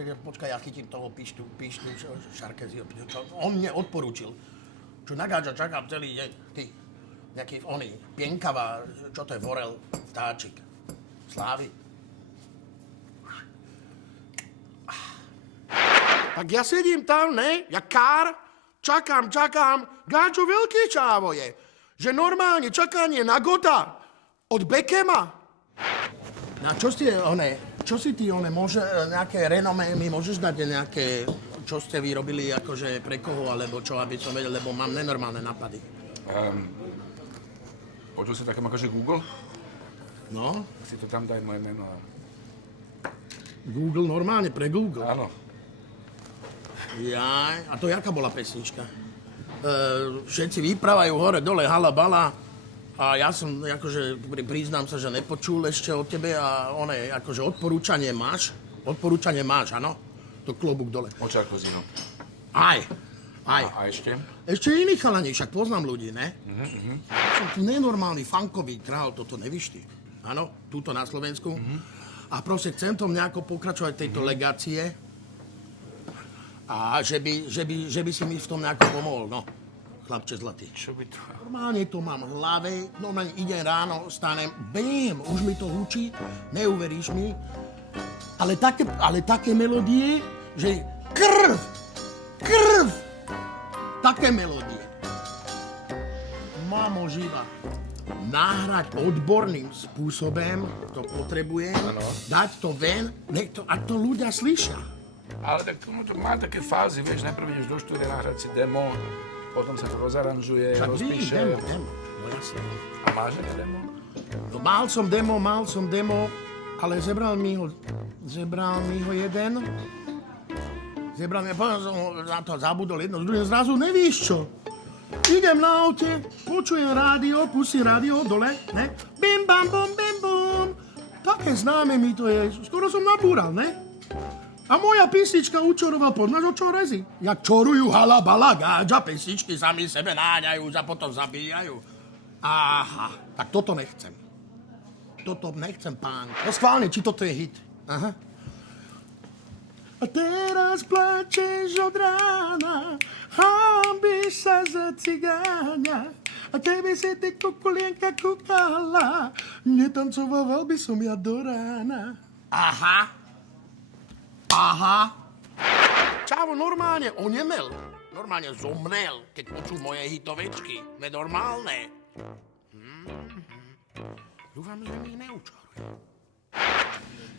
počkaj, ja chytím toho píštu Šarkeziho. On mne odporúčil. Čo na gáča čakám celý deň. Ty, nejaký oný, pienkavá, čo to je, vorel, vtáčik. Slávy. Tak ja sedím tam, ne, jak kár, čakám. Gáčo veľký čávo je. Že normálne čakanie na Gota od Beckema. A čo si ty, nejaké renomé mi môžeš dať nejaké, čo ste vyrobili akože pre koho, alebo čo, aby som vedel, lebo mám nenormálne nápady. Počul si takom akože Google? No? Si to tam daj moje meno. Google, normálne pre Google? Áno. Jaj, a to jaká bola pesnička? Všetci vyprávajú hore, dole, hala, bala. A ja som, akože, priznám sa, že nepočul ešte od tebe a akože odporúčanie máš, áno? To klobúk dole. Očák kozino. Aj. A ešte? Ešte iní chalani, však poznám ľudí, ne? Som tu nenormálny funkový král, toto nevíš ty. Áno, túto na Slovensku. A proste chcem tom nejako pokračovať tejto legácie. A že by si mi v tom nejako pomohol, no. Chlapče zlatý. Čo by to... Normálne to mám v hlave, normálne idem ráno, stanem, bém, už mi to hučí, neuveríš mi. Ale také melódie, že krv, také melódie. Mamo živa, nahrať odborným spôsobom, to potrebujem, dať to ven, a to ľudia slyšia. Ale tak to má také fázy, vieš, najprv ideš do štúdia nahrať si demo, potom sa to rozaranžuje, rozpíše. Demo, no jasne. A máš nejaké demo? No, mal som demo, ale zebral mi ho jeden. Potom som na to zabudol jedno z druhým, zrazu nevíš čo. Idem na aute, počujem rádio, pustím rádio dole, ne? Bim, bam, bom, bim, bom. Také známe mi to je, skoro som nabúral, ne? A moja písnička učoroval, poznáš o čo rezi? Jak čorujú hala, bala, gáďa, písničky sami sebe náňajú a potom zabíjajú. Aha, tak toto nechcem. Toto nechcem, pán. No schválne, či toto je hit. Aha. A teraz plačeš od rána, hambíš sa za cigáňa. A tebe si ty kukulienka kúkala, netancoval by som ja do rána. Aha. Čavo normálne onemel. Normálne zomrel, keď počul moje hitovečky. Nenormálne. Dúfam, že mi neučaruje.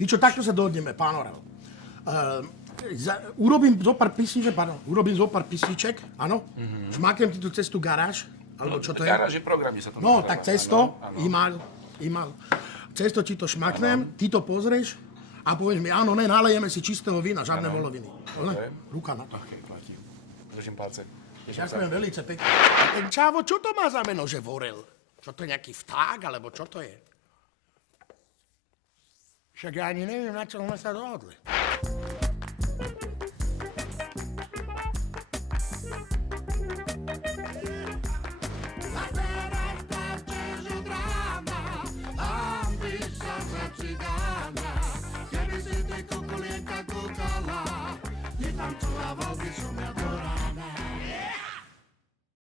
Víčo, takto sa dohodneme, pán Oral. Urobím zo pár písniček, áno? Šmáknem ti tu cestu garáž, alebo čo to je? Garáž je program, kde sa to... No, tak cesto, imal. Cesto ti to šmaknem, ty to pozrieš, a povieš mi, áno, nalejeme si čistého vína, žiadne voloviny. Ruka na to. OK, platí. Držím palce. Ďakujem velice pekne. A ten čávo, čo to má za meno, že vorel? Čo to je nejaký vták, alebo čo to je? Však ja ani neviem, na čo sme sa dohodli.